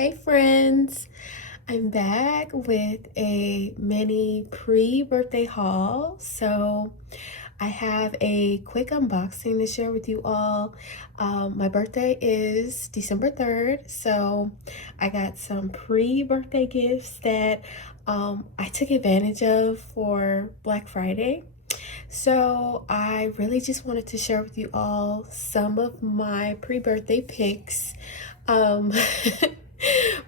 Hey friends, I'm back with a mini pre-birthday haul. So I have a quick unboxing to share with you all. My birthday is December 3rd, so I got some pre-birthday gifts that I took advantage of for Black Friday. So I really just wanted to share with you all some of my pre-birthday pics um,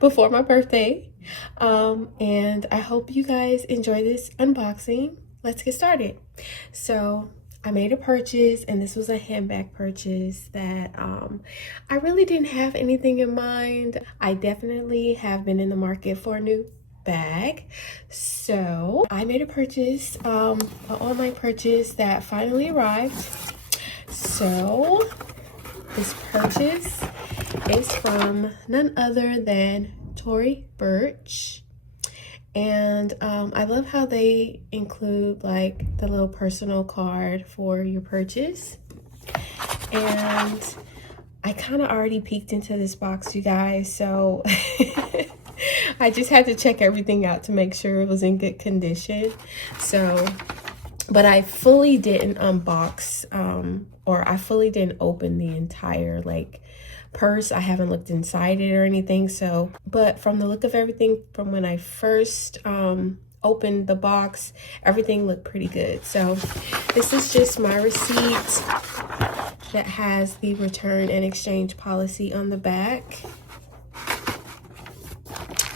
before my birthday. And I hope you guys enjoy this unboxing. Let's get started. So I made a purchase, and this was a handbag purchase that I really didn't have anything in mind. I definitely have been in the market for a new bag. So I made a purchase, an online purchase that finally arrived. So this purchase is from none other than Tory Burch. And I love how they include like the little personal card for your purchase. And I kind of already peeked into this box, you guys, so I just had to check everything out to make sure it was in good condition. So, but I fully didn't unbox or I fully didn't open the entire like purse. I haven't looked inside it or anything. So, but from the look of everything, from when I first opened the box, everything looked pretty good. So this is just my receipt that has the return and exchange policy on the back.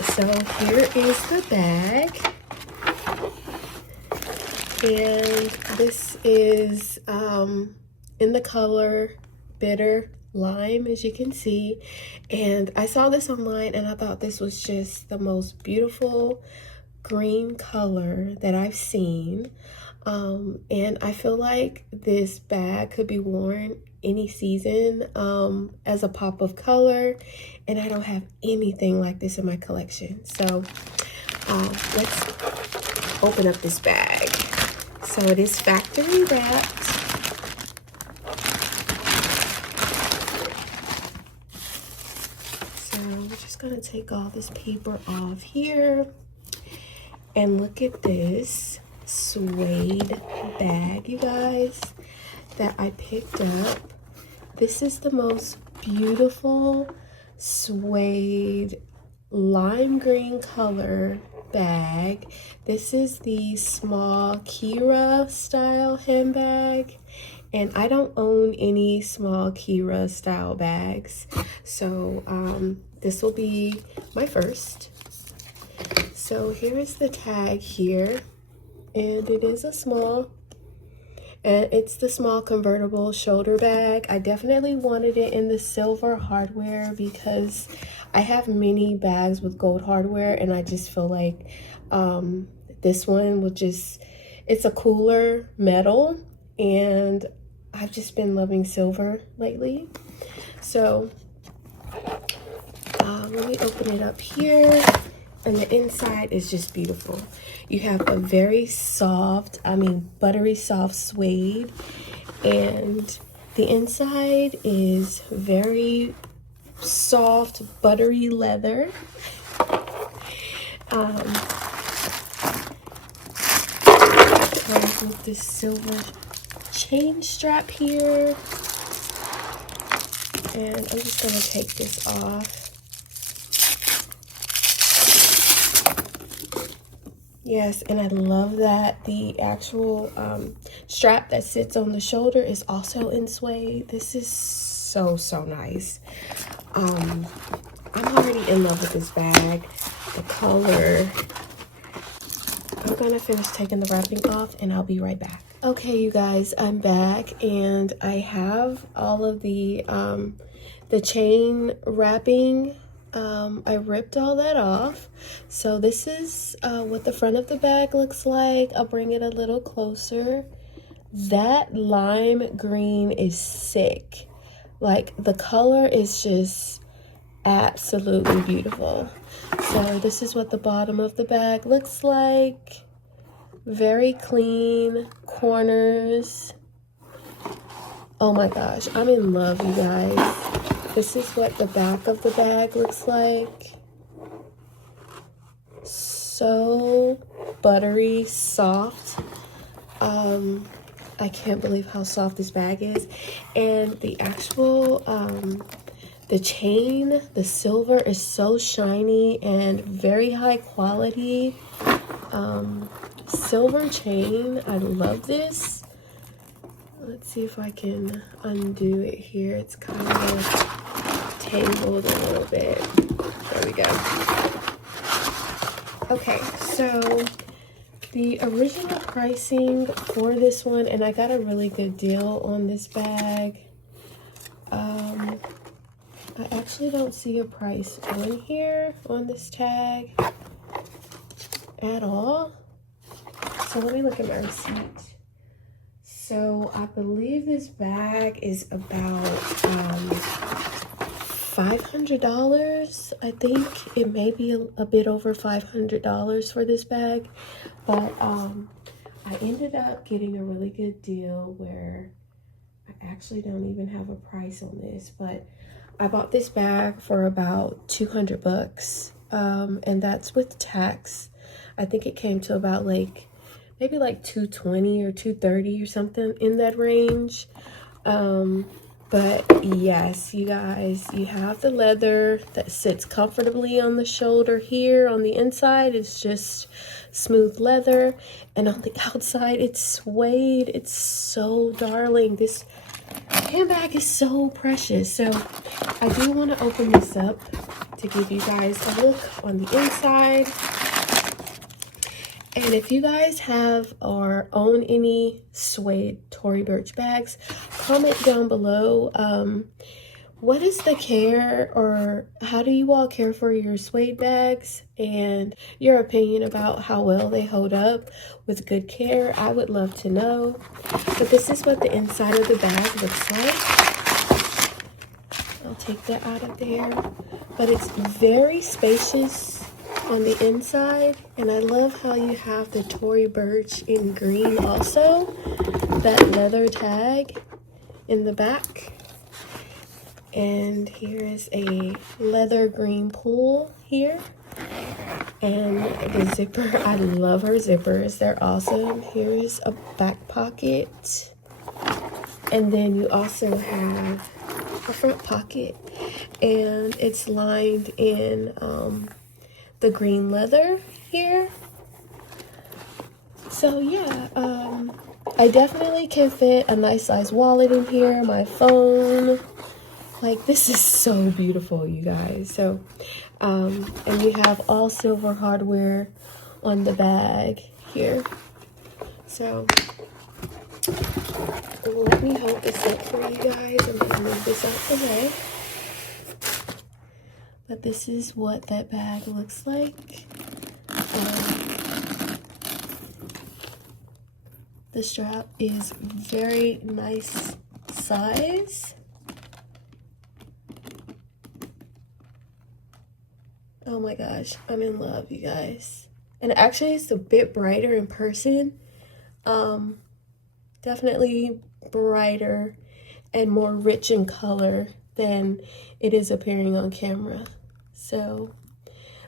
So here is the bag. And this is in the color Bitter Lime, as you can see. And I saw this online and I thought this was just the most beautiful green color that I've seen. And I feel like this bag could be worn any season as a pop of color, and I don't have anything like this in my collection. So let's open up this bag. So it is factory wrapped. So I'm just gonna take all this paper off here, and look at this suede bag, you guys, that I picked up. This is the most beautiful suede lime green color bag. This is the small Kira style handbag, and I don't own any small Kira style bags, so this will be my first. So here is the tag here, and it is a small, and it's the small convertible shoulder bag. I definitely wanted it in the silver hardware because I have many bags with gold hardware, and I just feel like this one will just, it's a cooler metal, and I've just been loving silver lately. So let me open it up here. And the inside is just beautiful. You have a very soft, buttery soft suede. And the inside is very soft, buttery leather. Comes with this silver chain strap here. And I'm just gonna take this off. Yes, and I love that the actual strap that sits on the shoulder is also in suede. This is so nice. I'm already in love with this bag. The color. I'm gonna finish taking the wrapping off and I'll be right back. Okay, you guys, I'm back, and I have all of the chain wrapping. I ripped all that off. So this is what the front of the bag looks like. I'll bring it a little closer. That lime green is sick. Like, the color is just absolutely beautiful. So this is what the bottom of the bag looks like. Very clean corners. Oh my gosh, I'm in love, you guys. This is what the back of the bag looks like. So buttery soft. I can't believe how soft this bag is. And the actual the chain, the silver is so shiny and very high quality. Silver chain. I love this. Let's see if I can undo it here. It's kind of tangled a little bit. There we go. Okay, so the original pricing for this one, and I got a really good deal on this bag. I actually don't see a price on here on this tag at all. So let me look at my receipt. So I believe this bag is about $500. I think it may be a bit over $500 for this bag, but I ended up getting a really good deal where I actually don't even have a price on this, but I bought this bag for about 200 bucks, and that's with tax. I think it came to about like maybe like 220 or 230 or something in that range. But yes, you guys, you have the leather that sits comfortably on the shoulder here. On the inside, it's just smooth leather, and on the outside, it's suede. It's so darling. This handbag is so precious. So I do want to open this up to give you guys a look on the inside. And if you guys have or own any suede Tory Burch bags, comment down below. What is the care, or how do you all care for your suede bags, and your opinion about how well they hold up with good care? I would love to know. But this is what the inside of the bag looks like. I'll take that out of there. But it's very spacious on the inside, and I love how you have the Tory Burch in green also, that leather tag in the back. And here is a leather green pull here, and the zipper. I love her zippers, they're awesome. Here's a back pocket, and then you also have a front pocket, and it's lined in the green leather here. So yeah, I definitely can fit a nice size wallet in here, my phone. Like, this is so beautiful, you guys. So and you have all silver hardware on the bag here. So let me hold this up for you guys. I'm gonna move this out the way. But this is what that bag looks like. The strap is very nice size. Oh my gosh, I'm in love, you guys. And actually, it's a bit brighter in person. Definitely brighter and more rich in color than it is appearing on camera. So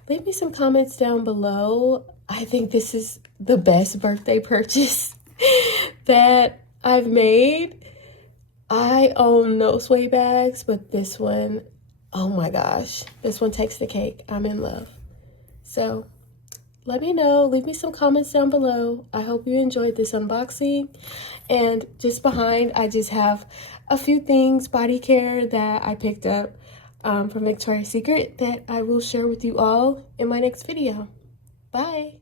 leave me some comments down below. I think this is the best birthday purchase that I've made. I own no suede bags, but this one, oh my gosh, this one takes the cake. I'm in love. So let me know, leave me some comments down below. I hope you enjoyed this unboxing. And just behind, I just have a few things, body care, that I picked up from Victoria's Secret that I will share with you all in my next video. Bye.